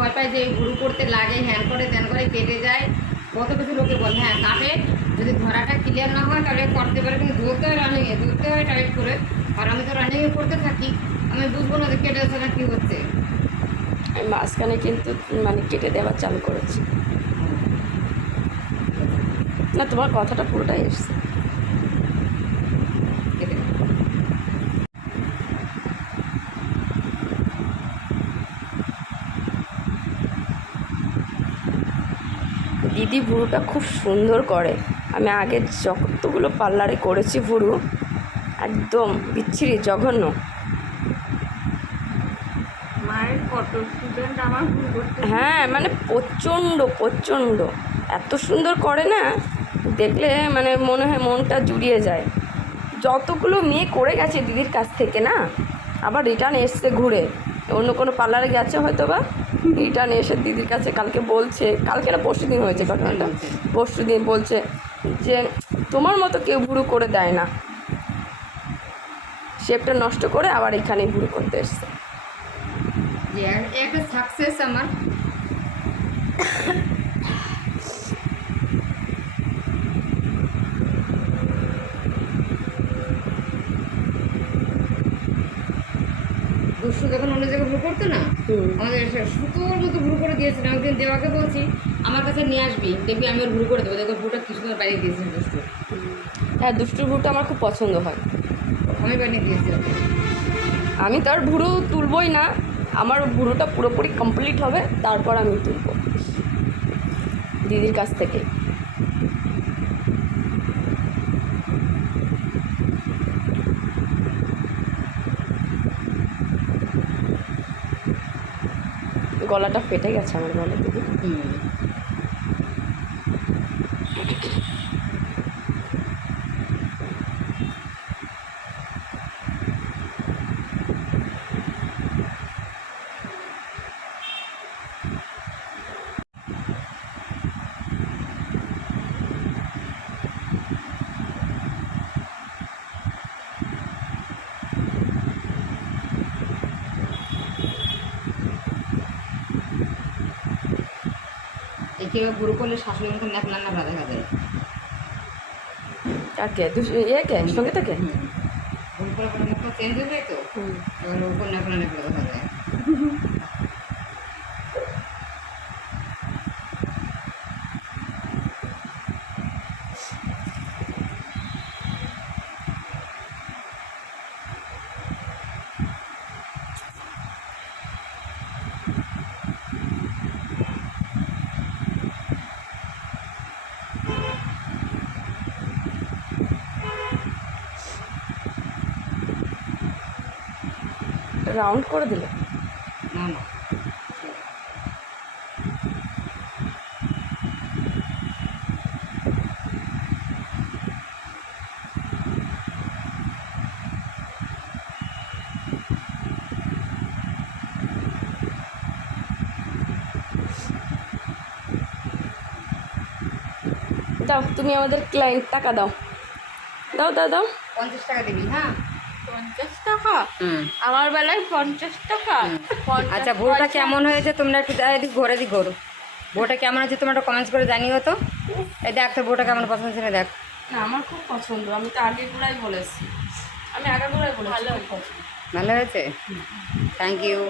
ভয় পায় যে ভুরু করতে লাগে, হ্যান করে ত্যান করে কেটে যায়, কত কিছু লোকে বলে। হ্যাঁ কাটে, যদি ধরাটা ক্লিয়ার না হয় তাহলে করতে পারে, কিন্তু ধরতে হয় রানিংয়ে, ধরতে হয় টাইট করে। আর আমি তো রানিংয়ে করতে থাকি, আমি বুঝবো না যে কেটে যাচ্ছে না কী হচ্ছে। আমি মাঝখানে কিন্তু মানে কেটে দেওয়ার চালু করেছি। না, তোমার কথাটা পুরোটাই এসছে। কেটে দিদি ভুরুটা খুব সুন্দর করে। আমি আগে যতগুলো পার্লারে করেছি ভুরু, একদম বিচ্ছিরি, জঘন্য। মায়ের কত স্টুডেন্ট আমার ভুল করতে। হ্যাঁ, মানে প্রচণ্ড এত সুন্দর করে না, দেখলে মানে মনে হয় মনটা জুড়িয়ে যায়। যতগুলো মেয়ে করে গেছে দিদির কাছ থেকে না, আবার রিটার্ন এসছে ঘুরে, অন্য কোনো পার্লারে গেছে হয়তো বা, রিটার্ন এসে দিদির কাছে কালকে বলছে, কালকে না পরশু দিন হয়েছে ঘটনাটা, পরশু দিন বলছে যে তোমার মতো কেউ ভুরু করে দেয় না, শেপটা নষ্ট করে আবার এখানেই ভুরু করতে এসছে। যে একটা সাকসেস আমার। দুশো যখন অন্য জায়গায় ভুল করতো না, আমাদের সুতোর মতো ভুল করে দিয়েছিল। একদিন দেওয়াকে বলছি আমার কাছে নিয়ে আসবি, দেখবি আমি ওর ভুল করে দেবো, দেখো ভুলটা কি সুন্দর বানিয়ে দিয়েছি দুষ্টু। হ্যাঁ, দুষ্টুর ভুরুটা আমার খুব পছন্দ হয়, আমি বানিয়ে দিয়েছি। আমি তার ভুরু তুলবই না, আমার ভুরুটা পুরোপুরি কমপ্লিট হবে তারপর আমি তুলব দিদির কাছ থেকে। গলাটা ফেটে গেছে আমার, বলে দিদি। একে ভুল করলে শাশুড়ির মতো ন্যাপলা ন্যাপলা দেখা যায়। কাকে কে সঙ্গে থেকে? ভুল করে করে মুখটা চেঞ্জ হয়ে যায় তো, এবার ওর ন্যাপলা ন্যাপলা দেখা যায়। রাউন্ড করে দিলে? না না, দাও, তুমি আমাদের ক্লায়েন্ট, টাকা দাও, দাও দাও দাও। 50 টাকা দিবি। হ্যাঁ 50 টাকা? আমার বেলায় 50 টাকা? আচ্ছা, ভুলটা কেমন হয়েছে তোমরা একটু এদিক ঘোরে দিক ঘোরো। বউটা কেমন হয়েছে তোমরা একটু কমেন্টস করে জানিও তো। এই দেখ তোর বউটা কেমন পছন্দ ছিল, দেখ। না, আমার খুব পছন্দ, আমি তো আগেগুলাই বলেছি, আমি আগাগুলাই বলেছি, ভালো পছন্দ। ভালো হয়েছে, থ্যাংক ইউ।